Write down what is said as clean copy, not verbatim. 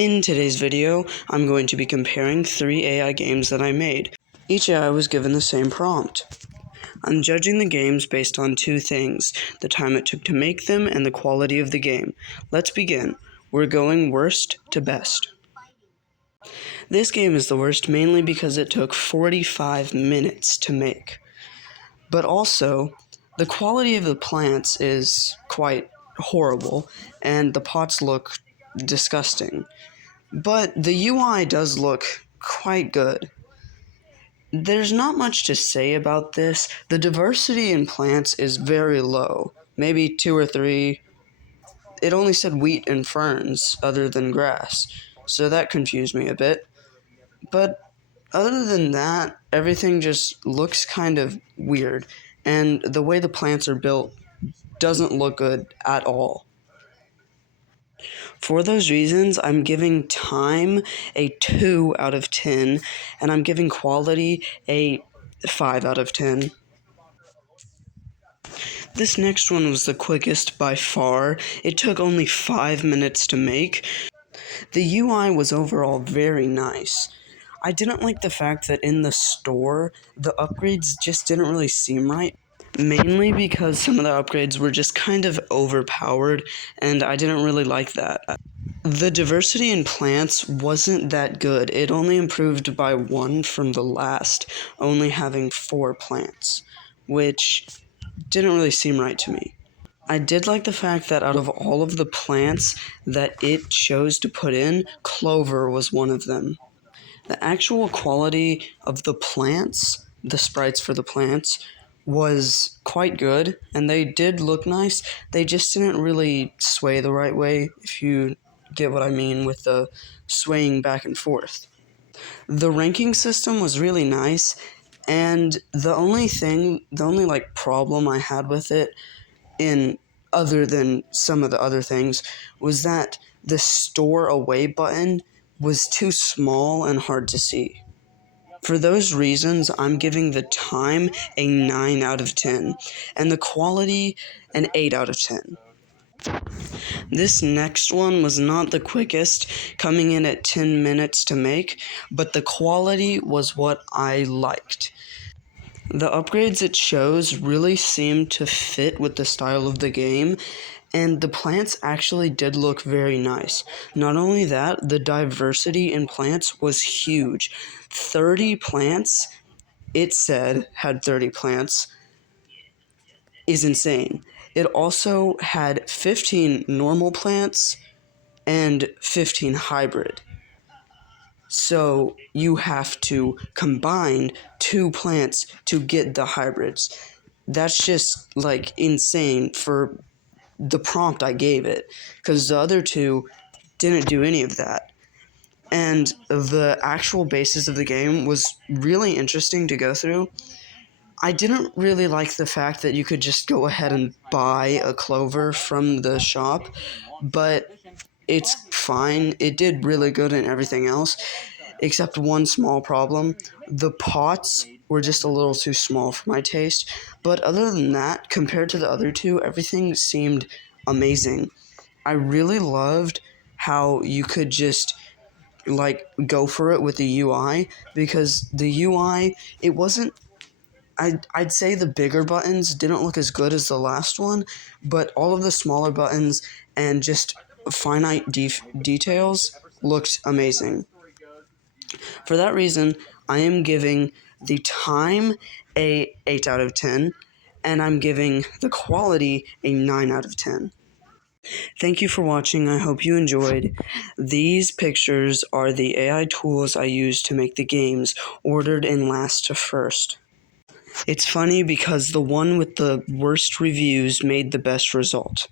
In today's video, I'm going to be comparing 3 AI games that I made. Each AI was given the same prompt. I'm judging the games based on 2 things, the time it took to make them and the quality of the game. Let's begin. We're going worst to best. This game is the worst mainly because it took 45 minutes to make. But also, the quality of the plants is quite horrible, and the pots look disgusting. But the UI does look quite good. There's not much to say about this. The diversity in plants is very low, maybe 2 or 3. It only said wheat and ferns other than grass, so that confused me a bit. But other than that, everything just looks kind of weird, and the way the plants are built doesn't look good at all. For those reasons, I'm giving time a 2 out of 10, and I'm giving quality a 5 out of 10. This next one was the quickest by far. It took only 5 minutes to make. The UI was overall very nice. I didn't like the fact that in the store, the upgrades just didn't really seem right. Mainly because some of the upgrades were just kind of overpowered, and I didn't really like that. The diversity in plants wasn't that good. It only improved by 1 from the last, only having 4 plants, which didn't really seem right to me. I did like the fact that out of all of the plants that it chose to put in, clover was one of them. The actual quality of the plants, the sprites for the plants, was quite good, and they did look nice. They just didn't really sway the right way, if you get what I mean with the swaying back and forth. The ranking system was really nice, and the only problem I had with it, in other than some of the other things, was that the store away button was too small and hard to see. For those reasons, I'm giving the time a 9 out of 10, and the quality an 8 out of 10. This next one was not the quickest, coming in at 10 minutes to make, but the quality was what I liked. The upgrades it shows really seemed to fit with the style of the game, and the plants actually did look very nice. Not only that, the diversity in plants was huge. 30 plants, it said, had 30 plants, is insane. It also had 15 normal plants and 15 hybrid. So you have to combine 2 plants to get the hybrids. That's just like insane for the prompt I gave it, because the other 2 didn't do any of that. And the actual basis of the game was really interesting to go through. I didn't really like the fact that you could just go ahead and buy a clover from the shop, but it's fine. It did really good in everything else, except one small problem. The pots were just a little too small for my taste, but other than that, compared to the other 2, everything seemed amazing. I really loved how you could just go for it with the UI, because the UI, it wasn't, I'd say the bigger buttons didn't look as good as the last one, but all of the smaller buttons and just finite details looked amazing. For that reason, I am giving the time a 8 out of 10, and I'm giving the quality a 9 out of 10. Thank you for watching. I hope you enjoyed. These pictures are the AI tools I used to make the games, ordered in last to first. It's funny because the one with the worst reviews made the best result.